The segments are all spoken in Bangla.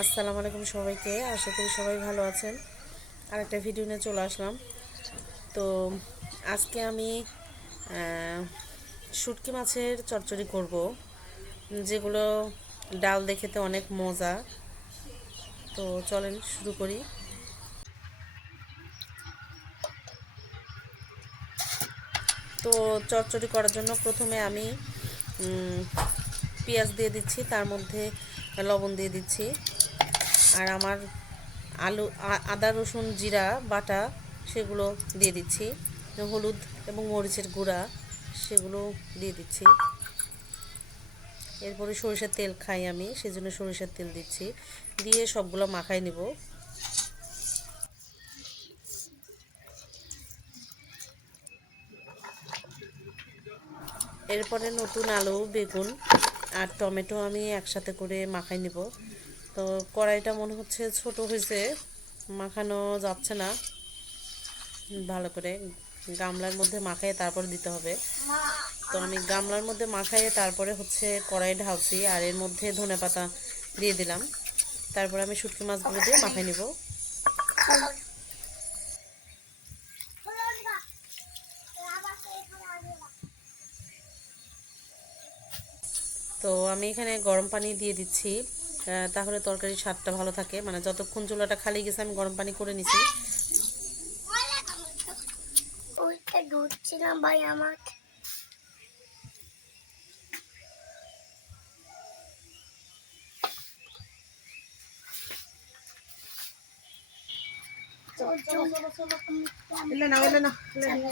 আসসালামু আলাইকুম সবাইকে। আশা করি সবাই ভালো আছেন। আরেকটা ভিডিও নিয়ে চলে আসলাম। তো আজকে আমি শুটকি মাছের চচ্চড়ি করব, যেগুলো ডাল দেখেতে অনেক মজা। তো চলেন শুরু করি। তো চচ্চড়ি করার জন্য প্রথমে আমি পেঁয়াজ দিয়ে দিচ্ছি। তার মধ্যে লবণ দিয়ে দিচ্ছি। আর আমার আলু আদা, রসুন, জিরা, বাটা, সেগুলো দিয়ে দিচ্ছি। হলুদ এবং মরিচের গুঁড়া, সেগুলো দিয়ে দিচ্ছি। এরপরে সরিষার তেল খাই আমি, সেজন্য সরিষার তেল দিচ্ছি। দিয়ে সবগুলো মাখাই নেব। এরপরে নতুন আলু, বেগুন আর টমেটো আমি একসাথে করে মাখাই নিব। তো কড়াইটা মনে হচ্ছে ছোট হয়েছে, মাখানো যাচ্ছে না। ভালো করে গামলার মধ্যে মাখাইয়ে তারপর দিতে হবে। তো আমি গামলার মধ্যে মাখাইয়ে তারপরে হচ্ছে কড়াই ঢালছি আর এর মধ্যে ধনে পাতা দিয়ে দিলাম। তারপরে আমি শুটকি মাছগুলো দিয়ে মাখাই নিব। তো আমি এখানে গরম পানি দিয়ে দিচ্ছি আহ, তাহলে তরকারির স্বাদটা ভালো থাকে মানে যতক্ষণ চুলাটা খালি গেছে আমি গরম পানি করে নিছি ওইটা ঢুকছিলাম ভাই আমার ಇಲ್ಲ ನಾವು ಇಲ್ಲ ನಾವು ಇಲ್ಲ ನೀವೇ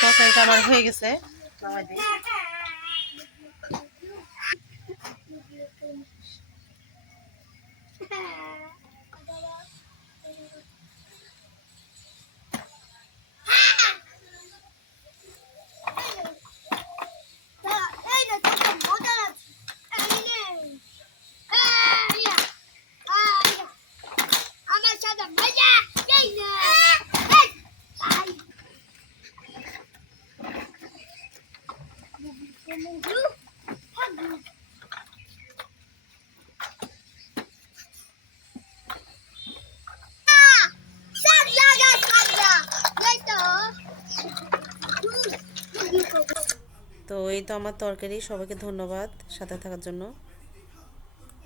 তরকারিটা আমার হয়ে গেছে নামাই দিই। আমার সাথে মজা এই না এই তো এই তো আমার তরকারি সবাইকে ধন্যবাদ সাথে থাকার জন্য।